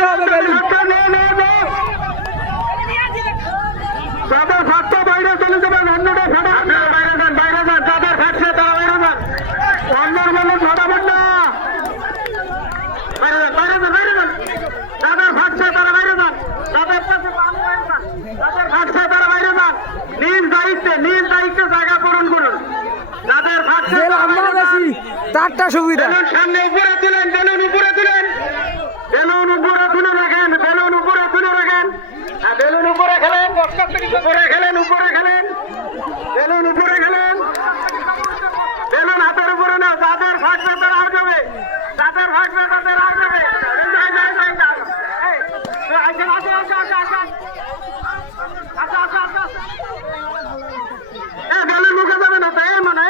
দিতে হবে বেলুন। যাদের ফাটছে বাইরে চলে যাবেন, অন্যটা ফাটাবেন না, বাইরে যান, বাইরে যান, যাদের ফাটছে তারা বাইরে যান, অন্যর বেলুন ফাটাবেন না, বাইরে যান, বাইরে যান, বাইরে যান, যাদের ফাটছে তারা বাইরে যান, যাদের কাছে পানি বাইরে যান, যাদের ফাটছে তারা বাইরে যান, নিজ দায়িত্বে জায়গা পূরণ করুন, যাদের ফাটছে যে লম্বা বেশি তারটা সুবিধা। বেলুন সামনে উপরে তুলেন, বেলুন উপরে তুলেন, বেলুন উপরে তুলে রাখেন, বেলুন উপরে তুলে রাখেন, বেলুন উপরে খেলেন, উপরে খেলেন, উপরে খেলেন, বেলুন উপরে খেলেন, বেলুন হাতের উপরে না, যাদের ফাটবে তারা আউট হবে, যাদের ফাটবে তাদের আউট হবে। বেলুন মুখে যাবে না, তাই মানে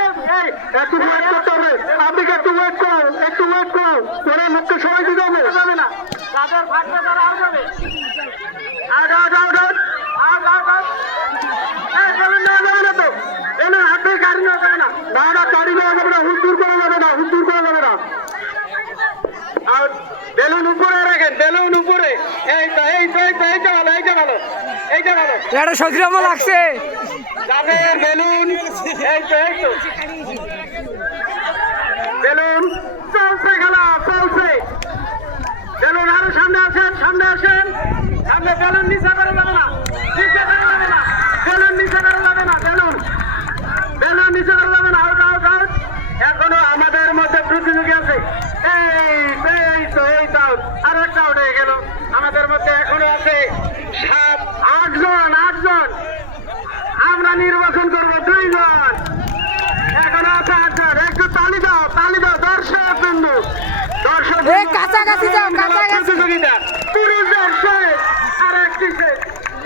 একটু ওয়েট করতে হবে, আপনি একটু ওয়েট করো, একটু ওয়েট করো, ওরা মুখকে সময় দিতে হবে, যাবে না, যাদের ফাটবে তারা আউট হবে। Out out out out out out out. Balloon নেওয়া যাবে না তো, বেলুন হাতে গাড়ি নেওয়া যাবে না, না না গাড়ি নেওয়া যাবে না, হুদ্দুর করা যাবে না, হুদ্দুর করা যাবে না। আউট। বেলুন উপরে রাখেন, বেলুন উপরে, এই তো এই তো এই তো এইটা ভালো, এইটা ভালো, এইটা ভালো। এটা সজিরাম লাগছে। যাদের বেলুন, এই তো এই তো বেলুন চলছে, খেলা চলছে, বেলুন আরো সামনে আসেন, সামনে আসেন, সামনে বেলুন নিচে করে যাবে না, নিচে করে যাবে না, বেলুন নিচে করে যাবে না, বেলুন বেলুন নিচে করে যাবে না, আউট আউট আউট। এখনো আমাদের মধ্যে প্রতিযোগী আছে, এই তো আউট, আর একটা আউট হয়ে গেল। আমাদের মধ্যে এখনো আছে 8 জন, আমরা নির্বাচন করবো 2 জন, এখনো আছে 8 জন। একটু তালি দাও দর্শক বিন্দু, দর্শক কাছাকাছি যাও, কাছাকাছি। প্রতিযোগিতা পুরুষদের শেষ, আর একটি শেষ,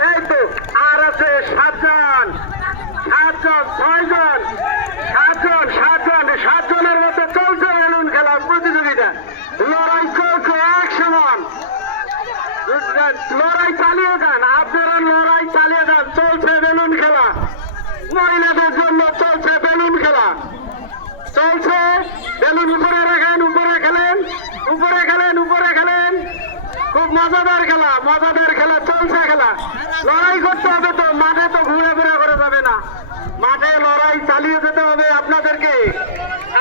এই তো আর আছে 7 জন, 7 জনের মধ্যে চলছে বেলুন খেলা প্রতিযোগিতা, লড়াই চলছে এক সমান, লড়াই চালিয়ে যান, আপনারা লড়াই চালিয়ে যান, চলছে বেলুন খেলা, মহিলাদের জন্য চলছে বেলুন খেলা, চলছে বেলুন উপরে রাখেন, উপরে খেলেন, উপরে খেলেন, উপরে খেলেন, খুব মজাদার খেলা চলছে, খেলা লড়াই করতে হবে তো, মাঠে তো ঘুরে ফিরে করে যাবে না, মাঠে লড়াই চালিয়ে যেতে হবে আপনাদেরকে,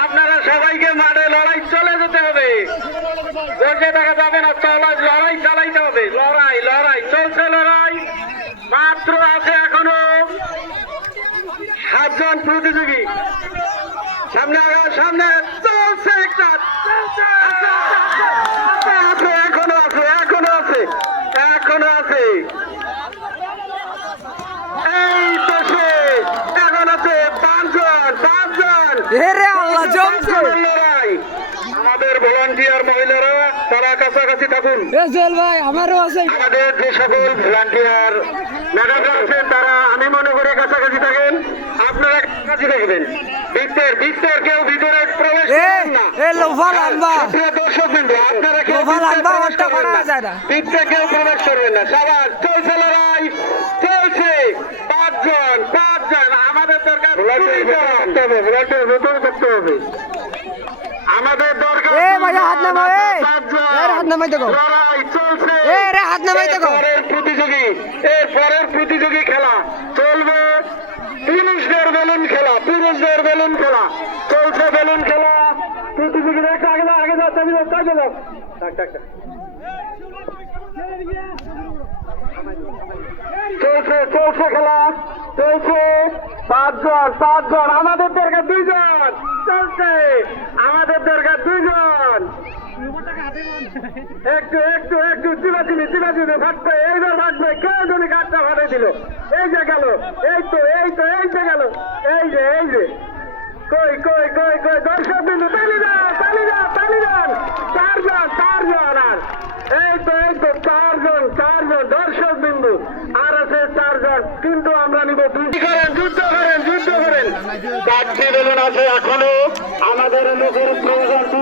আপনারা সবাইকে মাঠে লড়াই চলে যেতে হবে, বসে থাকা যাবে না, লড়াই চালাইতে হবে, লড়াই চলছে, লড়াই মাত্র আছে এখনো 7 জন প্রতিযোগী, সামনে চলছে একটা, এখনো আছে, এই তো সে এখন আছে 5 জন। লড়াই, আমাদের ভলান্টিয়ার মহিলারা তারা কাছাকাছি থাকুন, ভাই আমারও আছে। আমাদের যে সকল ভলান্টিয়ার ম্যাডামরা আছেন তারা আমি মনে করি কাছাকাছি থাকেন, আপনারা কাছাকাছি থাকবেন, বৃত্তের কেউ ভিতরে প্রবেশ করবেন না, দর্শক বিন্দু আপনারা কেউ বৃত্তে কেউ প্রবেশ করবেন না, সবার চলছে লড়াই, চলছে 5 জন, আমাদের দরকার ভলান্টিয়ার ভেতরে করতে হবে, আমাদের দরকার 5 জন, লড়াই চলছে, এরপরের প্রতিযোগী খেলা চলবে, পুরুষদের বেলুন খেলা চলছে, বেলুন খেলা প্রতিযোগীরা একটু আগে যাও, চলছে খেলা চলছে, 5 জন, আমাদের দরকার 2 জন, চলছে আমাদের দরকার 2 জন, একটু চিবাচিবি ফাটবে, এইবার ফাটবে, কেউ যদি কাঠটা ফাটে দিল, এই যে গেল, এই যে গেল, এই যে কই দর্শক বিন্দু তালি দাও, 4 জন, আর এই তো 4 জন দর্শক বিন্দু, আর আছে 4 জন, কিন্তু আমরা নিব 2 করেন, যুদ্ধ করেন 4টি বেলুন আছে এখনো, আমাদের লোকের প্রয়োজন 2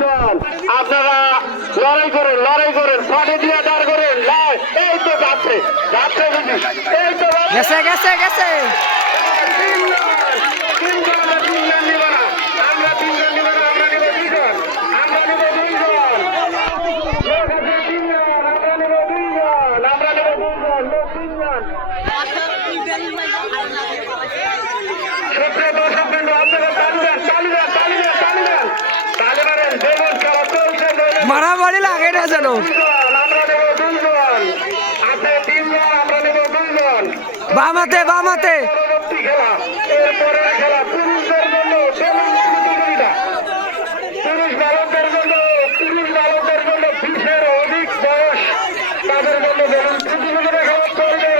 জন, আপনারা লড়াই করেন, ফাটে দিয়ে দাঁড় করেন, এই তো যাচ্ছে বুঝি, এই তো গেছে। আমরা 3 জন নিব না, আমরা নিব 2 জন, সুপ্রিয় দর্শকবৃন্দ, আপনারা তালি দেন, তালি দেন, তালি দেন, তালি দেন, তালি মারেন। বেলুন খেলা চলছে, বেলুন। মারামারি লাগে না যেন। আমরা নেব 2 জন, আছে 3 জন, আমরা নেব 2 জন। বামাতে বামাতে পরবর্তী খেলা, এরপরের খেলা পুরুষদের জন্য বেলুন প্রতিযোগিতা। পুরুষ বালকদের জন্য 20-এর অধিক বয়স, তাদের জন্য বেলুন প্রতিযোগিতা খেলা চলবে।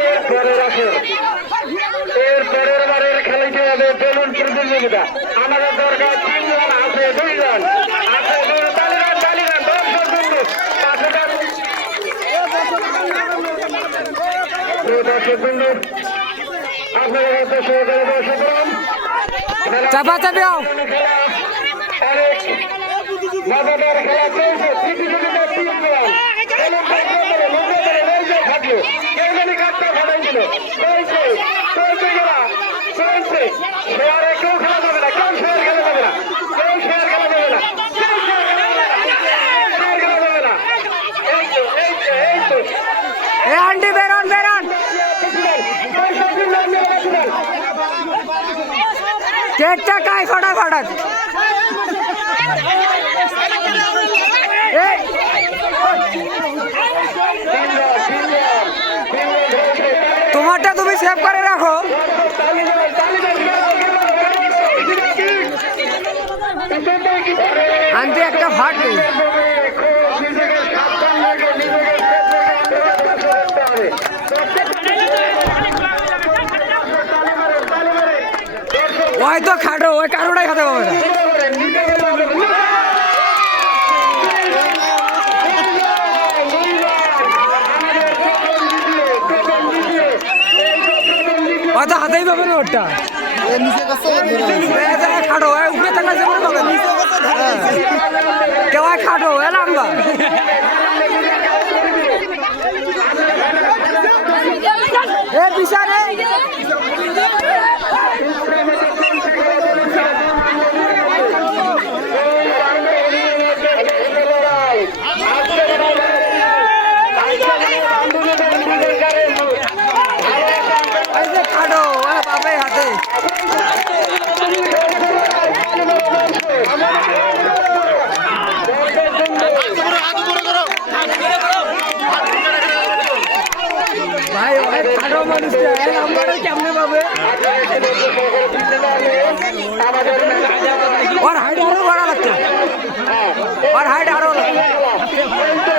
এর পরের বারের খেলাতে হবে বেলুন প্রতিযোগিতা। আমাদের দরকার 3 জন, আছে 2 জন, আছে 2 জন। তালিগান তালিগান দর্শক বন্ধু পাশে যান। দর্শক বন্ধু, আপনাদের কাছে সহকারী দর্শকগণ, চাপা চাপিও। অনেক মজাদার খেলা চলছে। প্রতিযোগিতা 3 জন, বেলুন থাকলো, কেউ জানি কাঠটা ফাটাই দিল। চলছে চলছে খেলা, চলছে। শেয়ারে কেউ খেলা যাবে না, কেউ শেয়ার খেলা যাবে না, কেউ শেয়ার খেলা যাবে না, কেউ শেয়ার খেলা যাবে না, শেয়ার খেলা যাবে না। এই তো এই তো এই তো এ আন্টি বেরন বেরন। কেকটা কাই ফাটা ফাটাত। এই তোমারটা তুমি সেভ করে রাখো। আন্টি একটা ভাট নেই। ওই তো খাটো, ওই কারোটাই খেতে পাবে না। হয়তো হাতেই পাবে না ওটা। খাটো উপরে থাকলে যে করে পাবে না। কেউ খাটো এ লম্বা। এ পিছানে খাটো পাবে হাতে। ভাই ভাই খাটো মানুষটা কেমনে পাবে? ওর হাইট আরো বাড়া লাগতো, ওর হাইট আরো লাগতো।